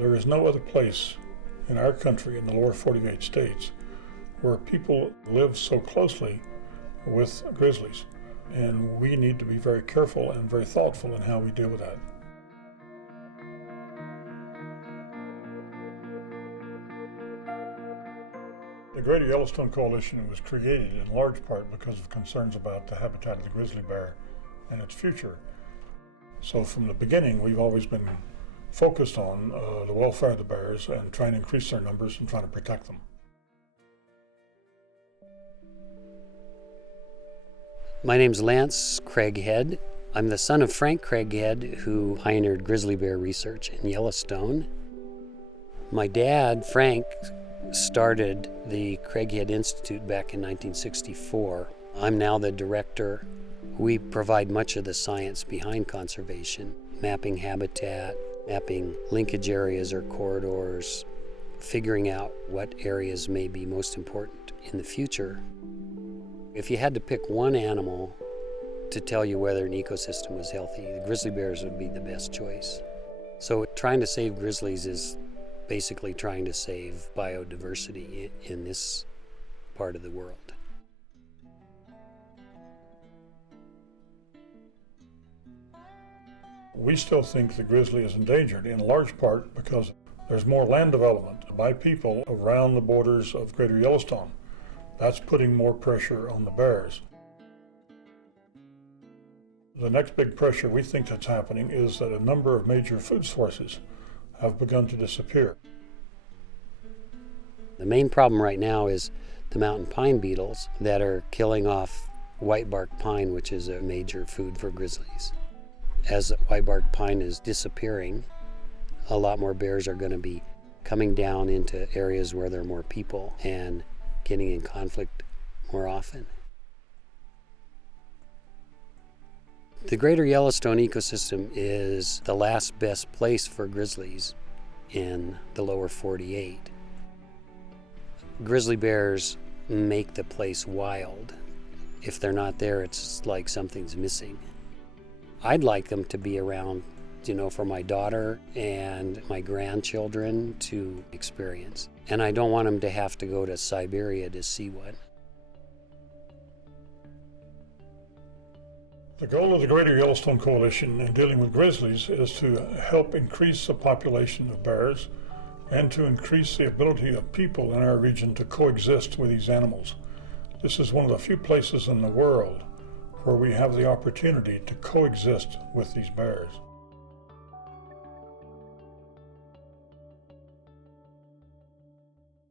There is no other place in our country, in the lower 48 states, where people live so closely with grizzlies. And we need to be very careful and very thoughtful in how we deal with that. The Greater Yellowstone Coalition was created in large part because of concerns about the habitat of the grizzly bear and its future. So from the beginning, we've always been focused on the welfare of the bears and trying to increase their numbers and trying to protect them. My name's Lance Craighead. I'm the son of Frank Craighead, who pioneered grizzly bear research in Yellowstone. My dad, Frank, started the Craighead Institute back in 1964. I'm now the director. We provide much of the science behind conservation, mapping habitat, mapping linkage areas or corridors, figuring out what areas may be most important in the future. If you had to pick one animal to tell you whether an ecosystem was healthy, the grizzly bears would be the best choice. So trying to save grizzlies is basically trying to save biodiversity in this part of the world. We still think the grizzly is endangered, in large part because there's more land development by people around the borders of Greater Yellowstone. That's putting more pressure on the bears. The next big pressure we think that's happening is that a number of major food sources have begun to disappear. The main problem right now is the mountain pine beetles that are killing off whitebark pine, which is a major food for grizzlies. As whitebark pine is disappearing, a lot more bears are going to be coming down into areas where there are more people and getting in conflict more often. The Greater Yellowstone ecosystem is the last best place for grizzlies in the lower 48. Grizzly bears make the place wild. If they're not there, it's like something's missing. I'd like them to be around, for my daughter and my grandchildren to experience. And I don't want them to have to go to Siberia to see one. The goal of the Greater Yellowstone Coalition in dealing with grizzlies is to help increase the population of bears and to increase the ability of people in our region to coexist with these animals. This is one of the few places in the world where we have the opportunity to coexist with these bears.